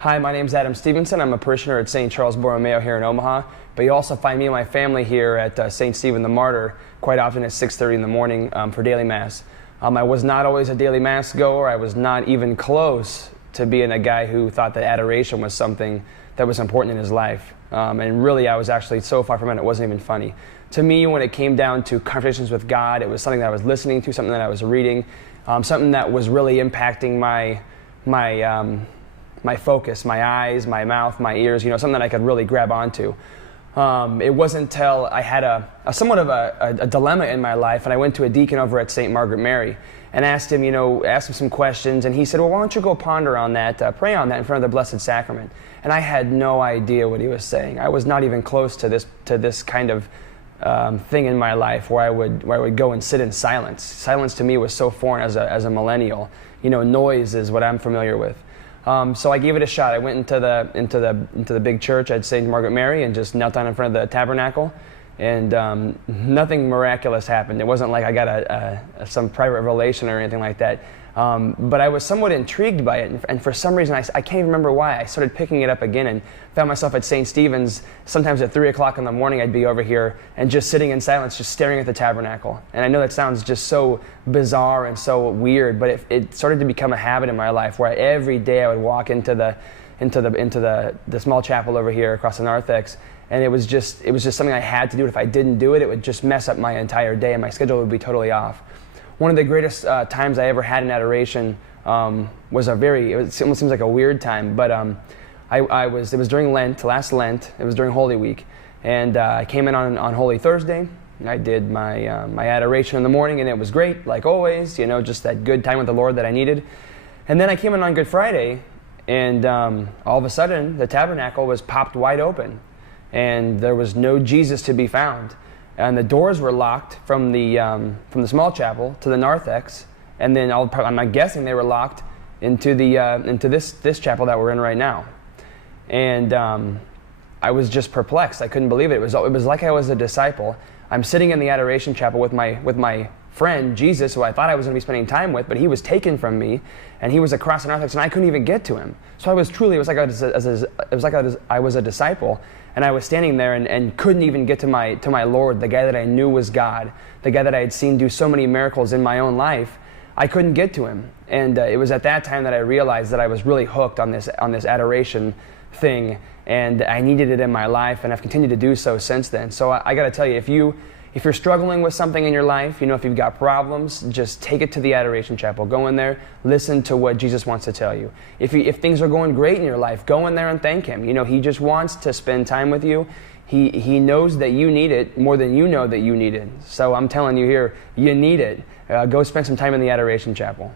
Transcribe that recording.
Hi, my name is Adam Stevenson. I'm a parishioner at St. Charles Borromeo here in Omaha, but you also find me and my family here at St. Stephen the Martyr quite often at 6:30 in the morning for daily Mass. I was not always a daily Mass goer. I was not even close to being a guy who thought that adoration was something that was important in his life. And really, I was actually so far from it wasn't even funny. To me, when it came down to conversations with God, it was something that I was listening to, something that I was reading, something that was really impacting my focus, my eyes, my mouth, my ears, something that I could really grab onto. It wasn't until I had a somewhat of a dilemma in my life, and I went to a deacon over at St. Margaret Mary and asked him some questions, and he said, well, why don't you go ponder on that, pray on that in front of the Blessed Sacrament. And I had no idea what he was saying. I was not even close to this kind of thing in my life where I would go and sit in silence. Silence to me was so foreign as a millennial. Noise is what I'm familiar with. So I gave it a shot. I went into the big church at St. Margaret Mary and just knelt down in front of the tabernacle, and nothing miraculous happened. It wasn't like I got some private revelation or anything like that. But I was somewhat intrigued by it, and for some reason, I can't even remember why, I started picking it up again and found myself at St. Stephen's. Sometimes at 3 o'clock in the morning, I'd be over here and just sitting in silence, just staring at the tabernacle. And I know that sounds just so bizarre and so weird, but it started to become a habit in my life where every day I would walk into the small chapel over here across the narthex, and it was just something I had to do. If I didn't do it, it would just mess up my entire day, and my schedule would be totally off. One of the greatest times I ever had in adoration was it almost seems like a weird time, but it was during Lent, last Lent. It was during Holy Week, and I came in on Holy Thursday. I did my adoration in the morning, and it was great, like always, just that good time with the Lord that I needed. And then I came in on Good Friday, and all of a sudden, the tabernacle was popped wide open, and there was no Jesus to be found. And the doors were locked from the small chapel to the narthex, and then I'm guessing they were locked into this chapel that we're in right now. And I was just perplexed. I couldn't believe it. It was like I was a disciple. I'm sitting in the adoration chapel with my friend Jesus, who I thought I was going to be spending time with, but he was taken from me, and he was across the narthex, and I couldn't even get to him. So it was like I was a disciple. And I was standing there and couldn't even get to my Lord, the guy that I knew was God, the guy that I had seen do so many miracles in my own life. I couldn't get to him. And it was at that time that I realized that I was really hooked on this adoration thing, and I needed it in my life, and I've continued to do so since then. So I got to tell you, if you're struggling with something in your life, if you've got problems, just take it to the adoration chapel. Go in there, listen to what Jesus wants to tell you. If things are going great in your life, go in there and thank him. He just wants to spend time with you. He knows that you need it more than you know that you need it. So I'm telling you here, you need it. Go spend some time in the adoration chapel.